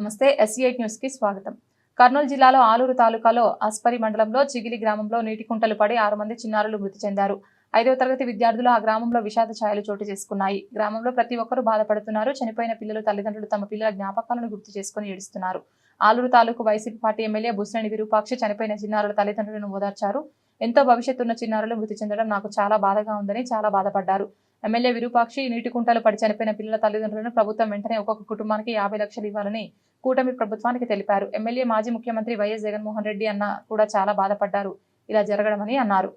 నమస్తే ఎస్8 న్యూస్ కి స్వాగతం. కర్నూలు జిల్లాలో ఆలూరు తాలూకాలో అస్పరి మండలంలో చిగిలి గ్రామంలో నీటి కుంటలు పడి 6 మంది చిన్నారులు మృతి చెందారు. 5వ తరగతి విద్యార్థులు ఆ గ్రామంలో విషాద ఛాయలు చోటు చేసుకున్నాయి. గ్రామంలో ప్రతి ఒక్కరూ బాధపడుతున్నారు. చనిపోయిన పిల్లలు తల్లిదండ్రులు తమ పిల్లల జ్ఞాపకాలను గుర్తు చేసుకుని ఏడుస్తున్నారు. ఆలూరు తాలూకు YCP party MLA Busineni Virupakshi చనిపోయిన చిన్నారుల తల్లిదండ్రులను ఓదార్చారు. ఎంతో భవిష్యత్తు ఉన్న చిన్నారులు మృతి చెందడం నాకు చాలా బాధగా ఉందని చాలా బాధపడ్డారు. ఎమ్మెల్యే విరూపాక్షి నీటి కుంటలు పడి చనిపోయిన పిల్లల తల్లిదండ్రులను ప్రభుత్వం వెంటనే ఒక్కొక్క కుటుంబానికి 50 లక్షలు ఇవ్వాలని కూటమి ప్రభుత్వానికి తెలిపారు. ఎమ్మెల్యే మాజీ ముఖ్యమంత్రి వైఎస్ జగన్మోహన్ రెడ్డి అన్న కూడా చాలా బాధపడ్డారు ఇలా జరగడమని అన్నారు.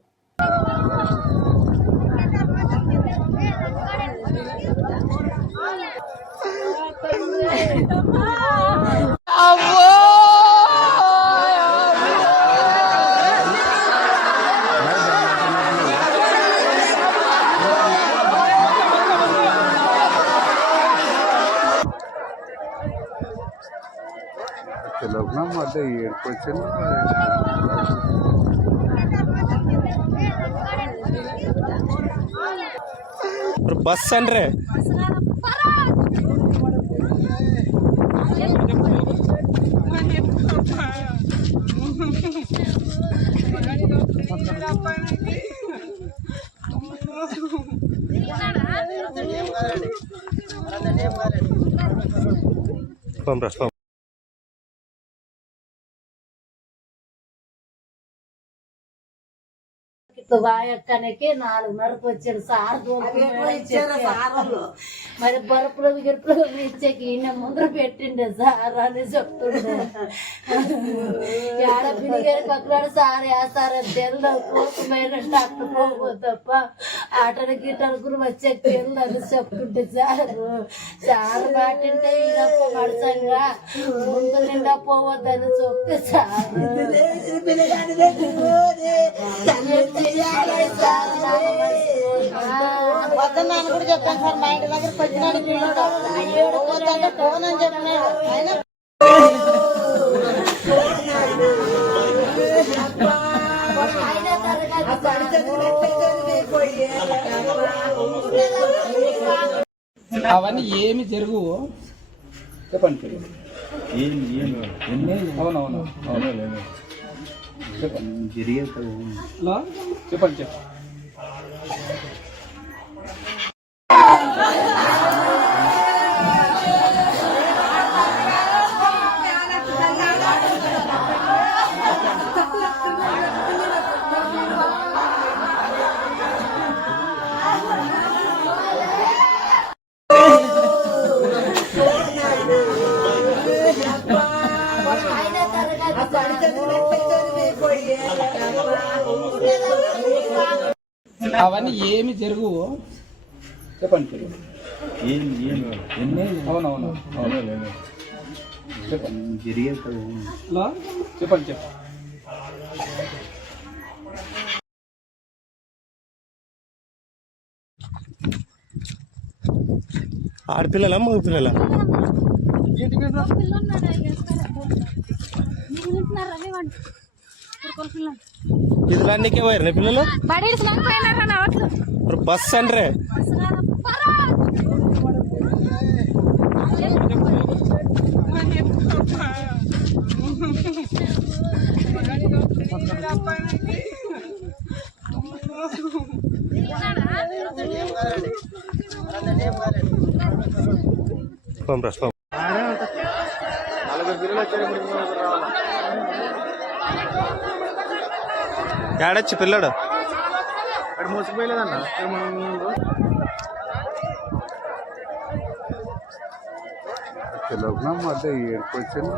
మధ్య ఏడుకొచ్చింది. బస్ ಅಂದ್ರೆ వాయక్కనకి 4:30కు వచ్చారు సార్ మరి బరుపులు గిరుపులు ఇచ్చాక ఈయన ముందర పెట్టిండే సార్ అని చెప్తుండే. ఆడ బిరిగారి పక్కన సార్ వేస్తారని తెల్ల కోసమైనట్టు అట్టు పోవు తప్ప ఆటలు గిట్టలు గురి వచ్చే తెల్లని చెప్తుంటే సార్ మాటింటే ఈయనప్ప మడసంగా ముందు నిండా పోవద్దని చెప్తే సార్ వద్దన్నాను కూడా చెప్పాను సార్. మా ఇంటి దగ్గరకు వచ్చినాడు పిల్లడు పోవద్దంటే పోనని చెప్పినాడు. ఆయన అవన్నీ ఏమి జరుగు చెప్పండి. అవునవును చెప్పండి చెప్పండి. అవన్నీ ఏమి జరుగు చెప్పండి. అవునవును చెప్పండి చెప్పండి. ఆడపిల్లలా మగ పిల్లలా? ఇదిలా నీకే పోయారు పిల్లలు బస్ ಅಂದ್ರೆ ఏడొచ్చి పిల్లడు అక్కడ మోసపోయలేదన్న మధ్య ఏడుకొచ్చింది.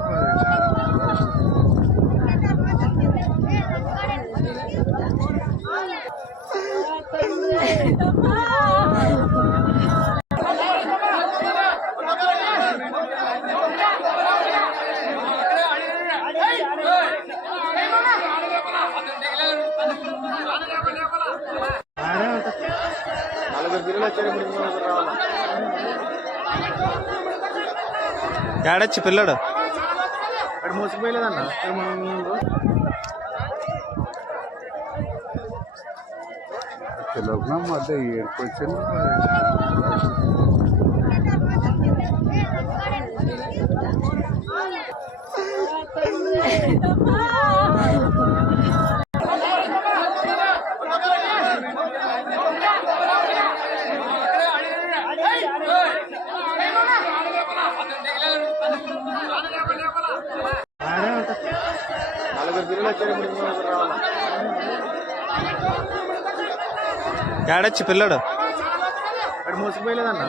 ఏడొచ్చి పిల్లడు అక్కడ మోసపోయలేదన్న మధ్య ఏడుకొచ్చింది. ఏడొచ్చి పిల్లడు అక్కడ మోసుకుపోయలేదన్న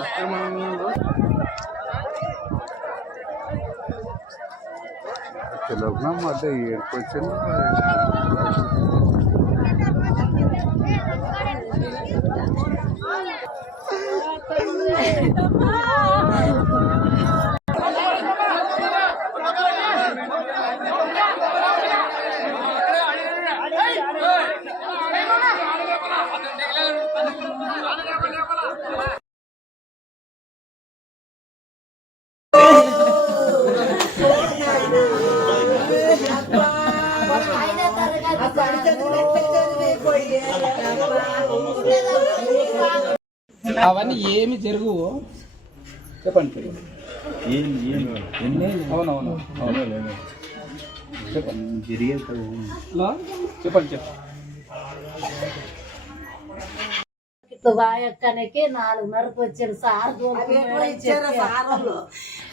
తెలియకుండా మళ్ళీ ఏడుకొచ్చింది. అవన్నీ ఏమి జరుగు చెప్పండి అవునవును చెప్పండి వాయక్కనకి 4:30కి వచ్చాడు సార్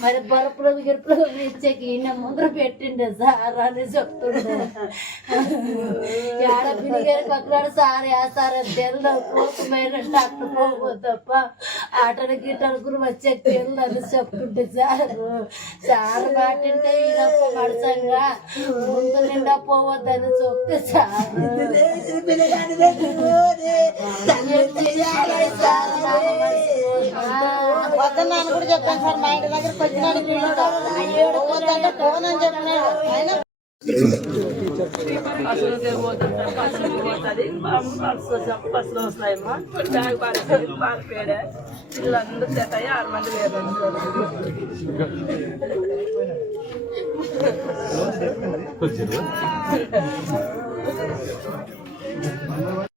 మరి బరుపులు గిరుపులు ఇచ్చేకి ఈయన ముందర పెట్టిండే సార్ అని చెప్తుండే ఆడ బిరిగారు పక్కడాడు సార్ సార్ అని తెల్ల కోసమైనట్టు అట్టు పోవు తప్ప ఆటలు గిట్టలు గురి వచ్చే తెల్లు అని చెప్తుంటే సార్ మాటింటే ఈయనప్ప మడసంగా ముందు నిండా పోవద్దని చెప్తే సార్ వద్దన్నాను కూడా చెప్పాను సార్. మా ఇంటి దగ్గరికి వచ్చినాడు పిల్లడు. పోవద్దంటే పోనని చెప్పినాడు ఆయన. బస్సులో వస్తాయమ్మా బ్యాగ్ పారేసేది పారిపోయాడే పిల్లలందరూ చేత 6 మంది వేరు